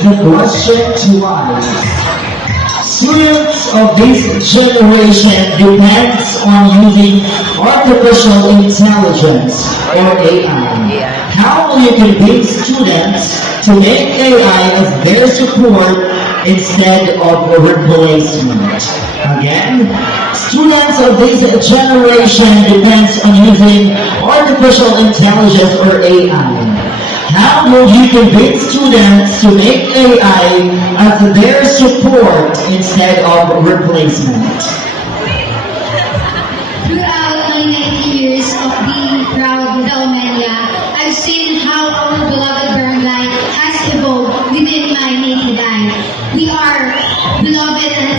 the question twice. Students of this generation depends on using artificial intelligence or AI. How will you convince students to make AI as their support instead of a replacement? Again, students of this generation depends on using artificial intelligence or AI. How will you convince students to make AI as their support instead of replacement? Throughout my 19 years of being proud with Almenia, I've seen how our beloved barangay has evolved within my native eye. We are beloved and